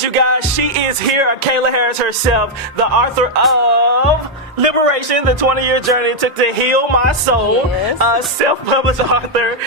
right, you guys, she is here, Kayla Harris herself, the author of Liberation, the 20-year journey it took to heal my soul. Yes. Self-published author.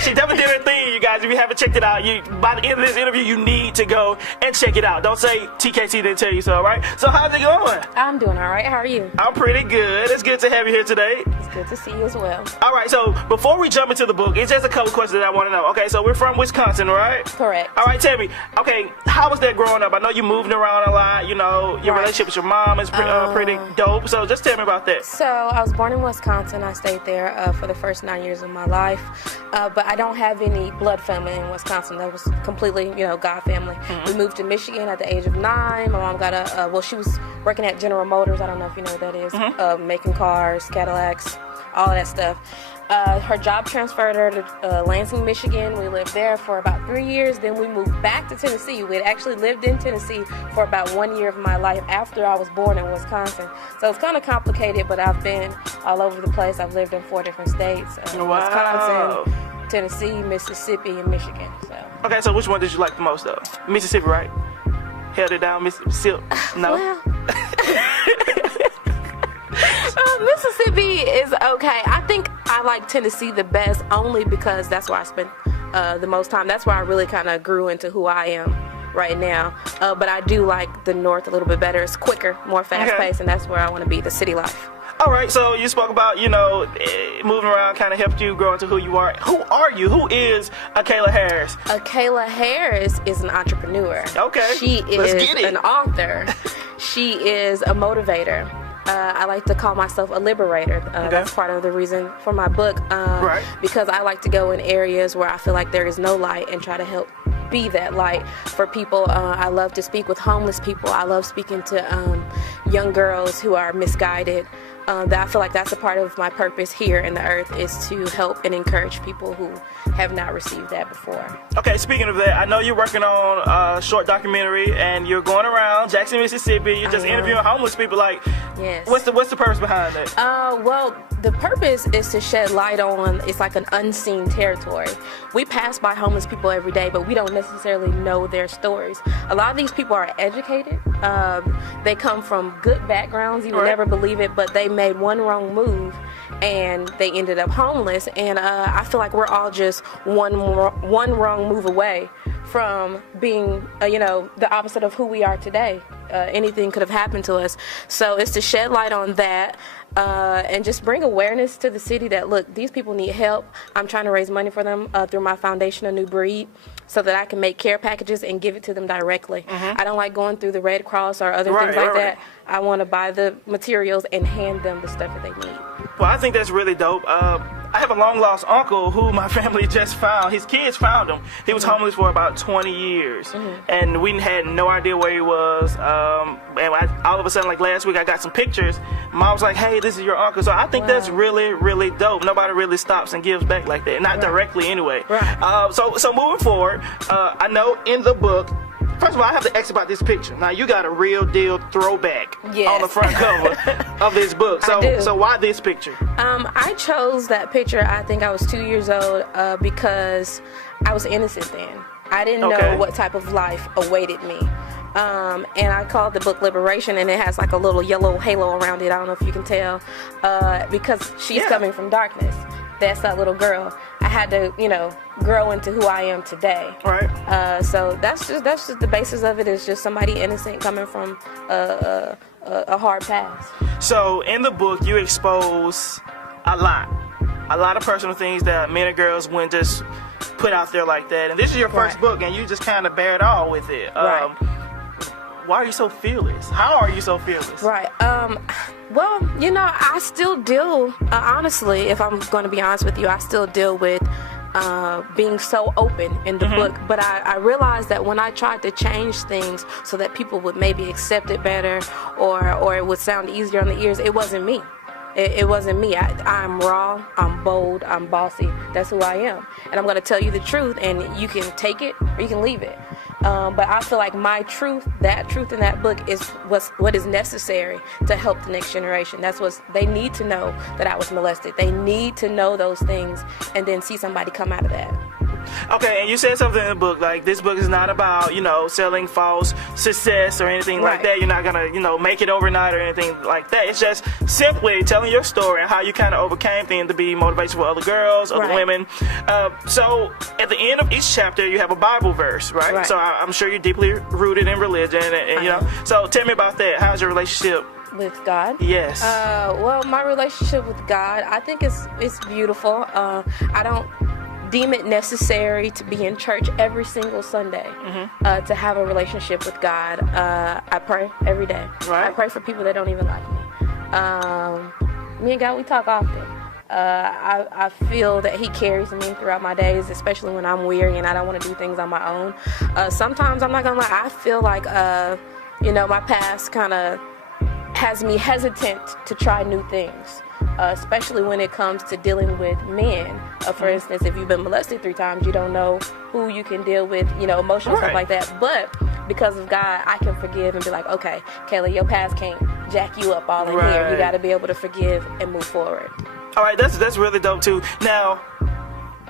She definitely did her thing, you guys. If you haven't checked it out, by the end of this interview, you need to go and check it out. Don't say TKC didn't tell you so, all right? So how's it going? I'm doing all right. How are you? I'm pretty good. It's good to have you here today. It's good to see you as well. All right, so before we jump into the book, it's just a couple questions that I want to know. Okay, so we're from Wisconsin, right? Correct. All right, tell me, okay, how was that growing up? I know you moved around a lot, you know, your relationship with your mom is pretty dope, so just tell me about that. So I was born in Wisconsin. I stayed there for the first 9 years of my life, but I don't have any blood family in Wisconsin. That was completely, God family. Mm-hmm. We moved to Michigan at the age of 9. My mom got she was working at General Motors. I don't know if you know what that is. Mm-hmm. Making cars, Cadillacs, all of that stuff. Her job transferred her to Lansing, Michigan. We lived there for about 3 years. Then we moved back to Tennessee. We had actually lived in Tennessee for about 1 year of my life after I was born in Wisconsin. So it's kind of complicated, but I've been all over the place. I've lived in 4 different states. Wow. Wisconsin, Tennessee, Mississippi, and Michigan. So. Okay, so which one did you like the most, though? Mississippi, right? Held it down, Mississippi. No? Well, Mississippi is okay. I think I like Tennessee the best only because that's where I spent the most time. That's where I really kind of grew into who I am right now. But I do like the North a little bit better. It's quicker, more fast-paced, and that's where I want to be, the city life. All right, so you spoke about, moving around kind of helped you grow into who you are. Who are you? Who is Kayla Harris? Kayla Harris is an entrepreneur. Okay, she let's is get it. An author. She is a motivator. I like to call myself a liberator. That's part of the reason for my book. Right. Because I like to go in areas where I feel like there is no light and try to help be that light for people. I love to speak with homeless people. I love speaking to young girls who are misguided. I feel like that's a part of my purpose here in the earth, is to help and encourage people who have not received that before. Okay, speaking of that, I know you're working on a short documentary and you're going around Jackson, Mississippi. You're just interviewing homeless people. Like, yes. What's the purpose behind that? Well, the purpose is to shed light on, it's like an unseen territory. We pass by homeless people every day, but we don't necessarily know their stories. A lot of these people are educated. They come from good backgrounds. You would never believe it, but they made one wrong move and they ended up homeless. And I feel like we're all just one wrong move away from being, the opposite of who we are today. Anything could have happened to us. So it's to shed light on that and just bring awareness to the city that, look, these people need help. I'm trying to raise money for them through my foundation, A New Breed, so that I can make care packages and give it to them directly. Mm-hmm. I don't like going through the Red Cross or other things like that. I want to buy the materials and hand them the stuff that they need. Well, I think that's really dope. I have a long-lost uncle who my family just found. His kids found him. He was homeless for about 20 years, and we had no idea where he was. All of a sudden, like last week, I got some pictures. Mom was like, hey, this is your uncle. So I think that's really, really dope. Nobody really stops and gives back like that. Not directly anyway. Right. So moving forward, I know in the book, first of all, I have to ask about this picture. Now, you got a real deal throwback on the front cover of this book. So why this picture? I chose that picture, I think I was 2 years old, because I was innocent then. I didn't know what type of life awaited me. And I called the book Liberation, and it has like a little yellow halo around it. I don't know if you can tell, because she's coming from darkness. That's that little girl. I had to, grow into who I am today. Right. So that's just the basis of it, is just somebody innocent coming from a hard past. So in the book, you expose a lot of personal things that men and girls wouldn't just put out there like that. And this is your first book, and you just kind of bear it all with it. Right. Why are you so fearless? How are you so fearless? Right. Well, I still deal, honestly, if I'm going to be honest with you, I still deal with being so open in the book. But I realized that when I tried to change things so that people would maybe accept it better, or it would sound easier on the ears, it wasn't me. It wasn't me. I'm raw, I'm bold, I'm bossy. That's who I am. And I'm going to tell you the truth, and you can take it or you can leave it. But I feel like my truth, that truth in that book, is what is necessary to help the next generation. That's what they need to know, that I was molested. They need to know those things and then see somebody come out of that. Okay, and you said something in the book, like this book is not about, selling false success or anything like that. You're not gonna, make it overnight or anything like that. It's just simply telling your story and how you kind of overcame things to be motivation for other girls, other women. So at the end of each chapter, you have a Bible verse, right? So I'm sure you're deeply rooted in religion, and so tell me about that. How's your relationship with God? Yes. Well, my relationship with God, I think it's beautiful. I don't deem it necessary to be in church every single Sunday to have a relationship with God. I pray every day. Right. I pray for people that don't even like me. Me and God, we talk often. I feel that he carries me throughout my days, especially when I'm weary and I don't want to do things on my own. Sometimes, I'm not gonna lie, I feel like my past kind of has me hesitant to try new things, especially when it comes to dealing with men. For instance, if you've been molested 3 times, you don't know who you can deal with, emotional stuff like that. But because of God, I can forgive and be like, okay, Kayla, your past can't jack you up all in here. You got to be able to forgive and move forward. All right, that's really dope too. Now,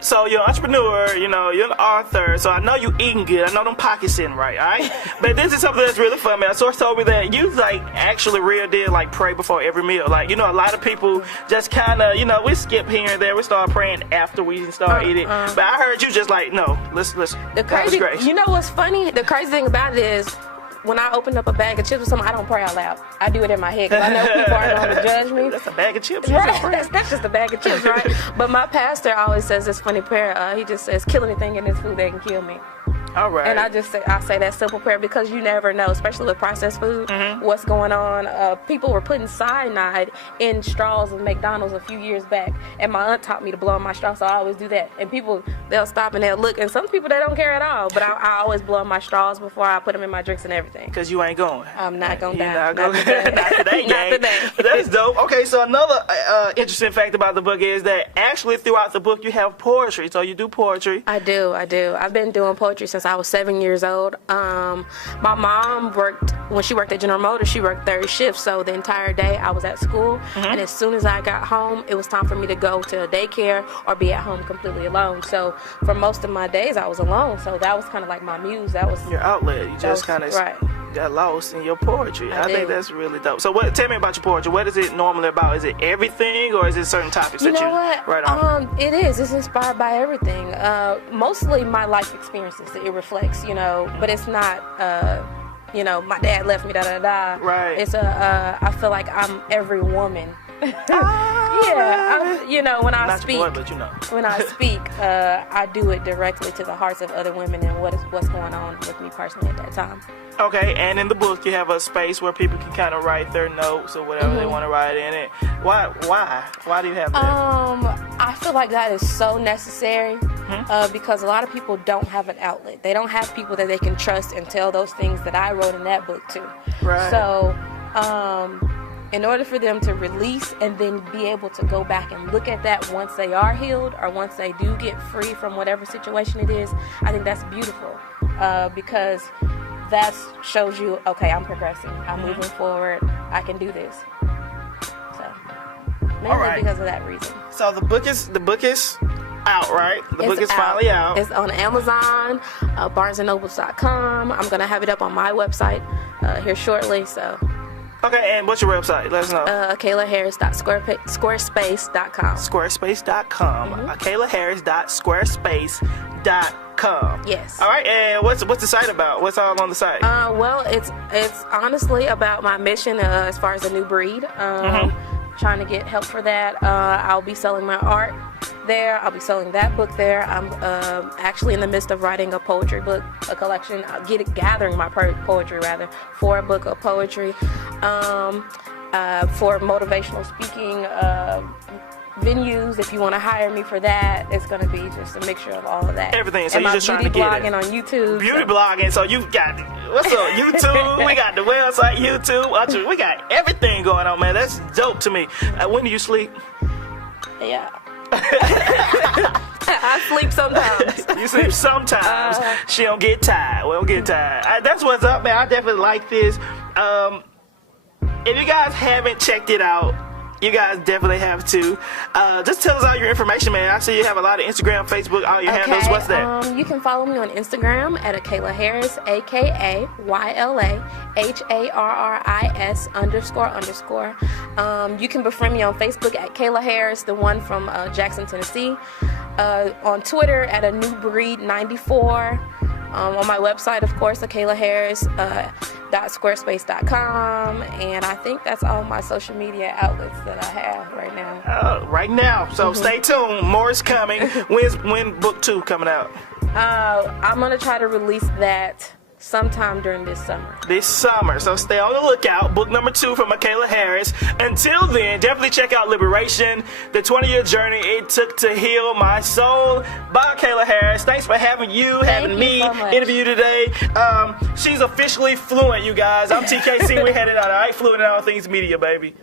so you're an entrepreneur, you're an author, so I know you eating good. I know them pockets sitting right, all right? But this is something that's really fun, man. A source told me that you, actually real deal, pray before every meal. A lot of people just kind of, we skip here and there. We start praying after we start eating. But I heard you just no, listen. The crazy, you know what's funny? The crazy thing about it is, when I open up a bag of chips or something, I don't pray out loud. I do it in my head because I know people aren't going to judge me. That's a bag of chips. Right. That's just a bag of chips, right? But my pastor always says this funny prayer. He just says, kill anything in this food that can kill me. All right. And I say that simple prayer because you never know, especially with processed food, what's going on. People were putting cyanide in straws of McDonald's a few years back, and my aunt taught me to blow on my straw, so I always do that. And people, they'll stop and they'll look, and some people, they don't care at all, but I always blow on my straws before I put them in my drinks and everything. Because you ain't going. I'm not going to die. Not today. Not today. That's dope. Okay, so another interesting fact about the book is that actually throughout the book you have poetry, so you do poetry. I do. I've been doing poetry since I was 7 years old. My mom when she worked at General Motors, she worked 3rd shift, so the entire day I was at school, and as soon as I got home, it was time for me to go to daycare or be at home completely alone. So for most of my days, I was alone, so that was kind of like my muse. That was your outlet. You just kind of got lost in your poetry. I think that's really dope. So tell me about your poetry. What is it normally about? Is it everything, or is it certain topics that you write on? It is. It's inspired by everything. Mostly my life experiences that it reflects, but it's not, my dad left me, da-da-da. Right. It's I feel like I'm every woman. When I not speak, your boy, but when I speak, I do it directly to the hearts of other women and what's going on with me personally at that time. Okay, and in the book you have a space where people can kind of write their notes or whatever they want to write in it. Why do you have that? I feel like that is so necessary because a lot of people don't have an outlet. They don't have people that they can trust and tell those things that I wrote in that book to. Right. So, in order for them to release and then be able to go back and look at that once they are healed or once they do get free from whatever situation it is, I think that's beautiful because that shows you, okay, I'm progressing, I'm moving forward, I can do this. So mainly because of that reason. So the book is out, right? The book is finally out. It's on Amazon, BarnesandNobles.com. I'm gonna have it up on my website here shortly. So. Okay, and what's your website? Let us know. KaylaHarris.squarespace.com. Squarespace.com. KaylaHarris.squarespace.com. Yes. All right, and what's the site about? What's all on the site? Well, it's honestly about my mission as far as a new breed. Trying to get help for that. I'll be selling my art there. I'll be selling that book there. I'm actually in the midst of writing a poetry book, a collection, gathering my poetry rather, for a book of poetry, for motivational speaking venues. If you want to hire me for that, it's going to be just a mixture of all of that. Everything. So and you're just trying to get blogging on YouTube. Beauty blogging. So you got what's up? YouTube. We got the website. YouTube. We got everything going on, man. That's dope to me. When do you sleep? Yeah. I sleep sometimes. You sleep sometimes. She don't get tired. We don't get tired. That's what's up, man. I definitely like this. If you guys haven't checked it out, You guys definitely have to. Just tell us all your information, man. I see you have a lot of Instagram, Facebook, all your handles. What's that? You can follow me on Instagram at Akayla Harris, AKAYLAHARRIS__. You can befriend me on Facebook at Kayla Harris, the one from Jackson, Tennessee. On Twitter at A New Breed 94. On my website, of course, AkaylaHarris.squarespace.com, and I think that's all my social media outlets that I have right now. So stay tuned. More is coming. When book 2 coming out? I'm gonna try to release that sometime during this summer. So stay on the lookout. Book number 2 from Akayla Harris. Until then, definitely check out Liberation, the 20-year journey it took to heal my soul by Akayla Harris. Thanks for having me so much. interview today. She's officially fluent, you guys. I'm TKC. We headed out. All right, fluent in all things media, baby.